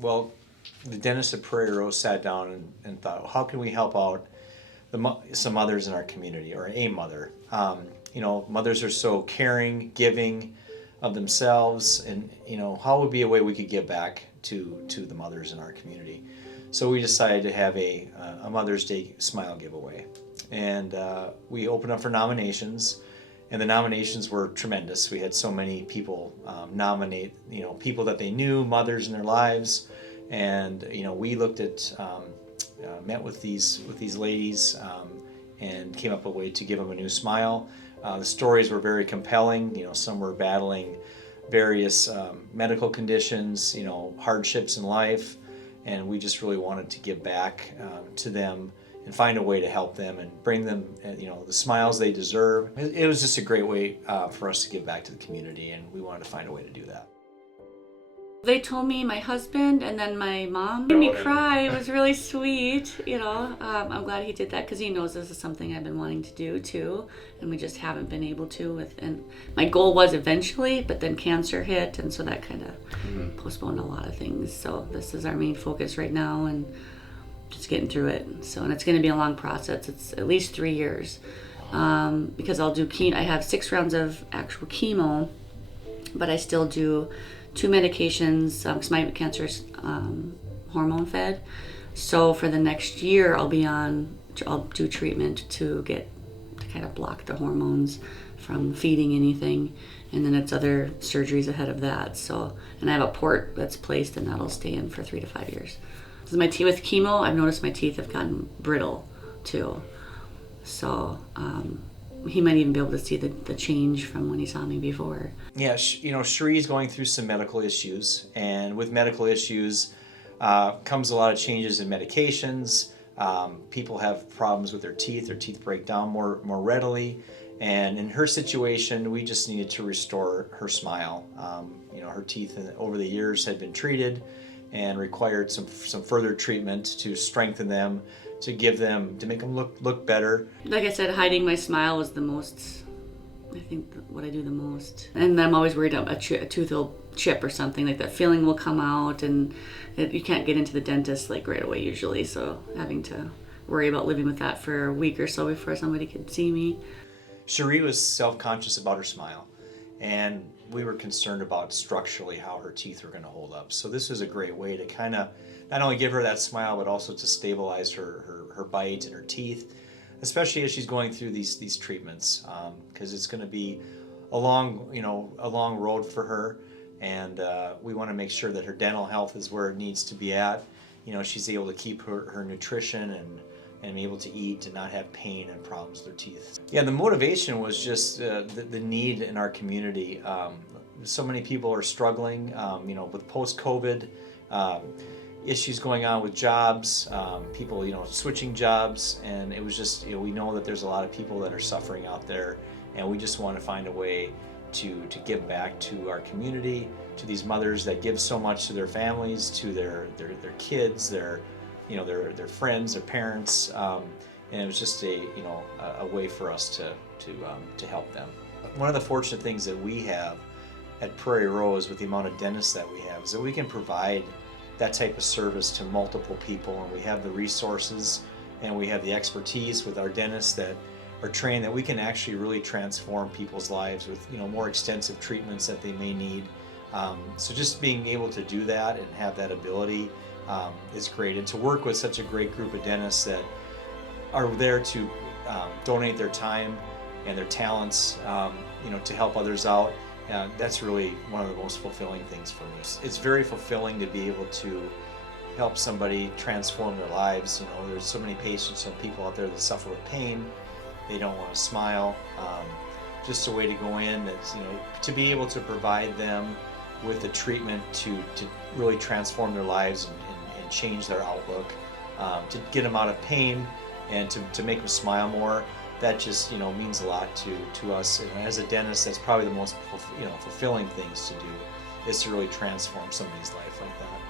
Well, the dentist at Prairie Rose sat down and thought, how can we help out some mothers in our community, or a mother? Mothers are so caring, giving of themselves, and how would be a way we could give back to the mothers in our community? So we decided to have a Mother's Day smile giveaway, and we opened up for nominations. And the nominations were tremendous. We had so many people nominate, people that they knew, mothers in their lives, and we looked at, met with these ladies, and came up with a way to give them a new smile. The stories were very compelling. Some were battling various medical conditions, hardships in life, and we just really wanted to give back to them and find a way to help them and bring them, the smiles they deserve. It was just a great way for us to give back to the community, and we wanted to find a way to do that. They told me, my husband and then my mom, made me cry. It was really sweet, I'm glad he did that because he knows this is something I've been wanting to do too, and we just haven't been able to. And my goal was eventually, but then cancer hit, and so that kind of postponed a lot of things. So this is our main focus right now, and just getting through it. And it's going to be a long process. It's at least 3 years, because I'll do I have 6 rounds of actual chemo, but I still do 2 medications because my cancer is hormone fed. So for the next year, I'll do treatment to kind of block the hormones from feeding anything, and then it's other surgeries ahead of that. So, and I have a port that's placed, and that'll stay in for 3 to 5 years. My teeth with chemo, I've noticed my teeth have gotten brittle too. So he might even be able to see the change from when he saw me before. Yeah, Sherrie's going through some medical issues, and with medical issues comes a lot of changes in medications. People have problems with their teeth break down more readily, and in her situation, we just needed to restore her smile. Her teeth over the years had been treated and required some further treatment to strengthen them, to make them look better. Like I said, hiding my smile was the most, I think, what I do the most. And I'm always worried about a tooth will chip or something, like that feeling will come out, and you can't get into the dentist like right away usually, so having to worry about living with that for a week or so before somebody could see me. Sherrie was self-conscious about her smile, and we were concerned about structurally how her teeth were going to hold up. So this was a great way to kind of not only give her that smile, but also to stabilize her bite and her teeth, especially as she's going through these treatments, because it's going to be a long road for her, and we want to make sure that her dental health is where it needs to be at. She's able to keep her nutrition and be able to eat and not have pain and problems with their teeth. Yeah, the motivation was just the need in our community. So many people are struggling, with post-COVID issues going on with jobs, people, switching jobs, and it was just, we know that there's a lot of people that are suffering out there, and we just want to find a way to give back to our community, to these mothers that give so much to their families, to their kids, their friends, their parents, and it was just a way for us to help them. One of the fortunate things that we have at Prairie Rose, with the amount of dentists that we have, is that we can provide that type of service to multiple people, and we have the resources and we have the expertise with our dentists that are trained, that we can actually really transform people's lives with more extensive treatments that they may need. So just being able to do that and have that ability is great, and to work with such a great group of dentists that are there to donate their time and their talents, to help others out. That's really one of the most fulfilling things for me. It's very fulfilling to be able to help somebody transform their lives. There's so many patients and people out there that suffer with pain. They don't want to smile. Just a way to go in, that's, to be able to provide them with the treatment to really transform their lives and change their outlook, to get them out of pain and to make them smile more. That just means a lot to us. And as a dentist, that's probably the most fulfilling things to do, is to really transform somebody's life like that.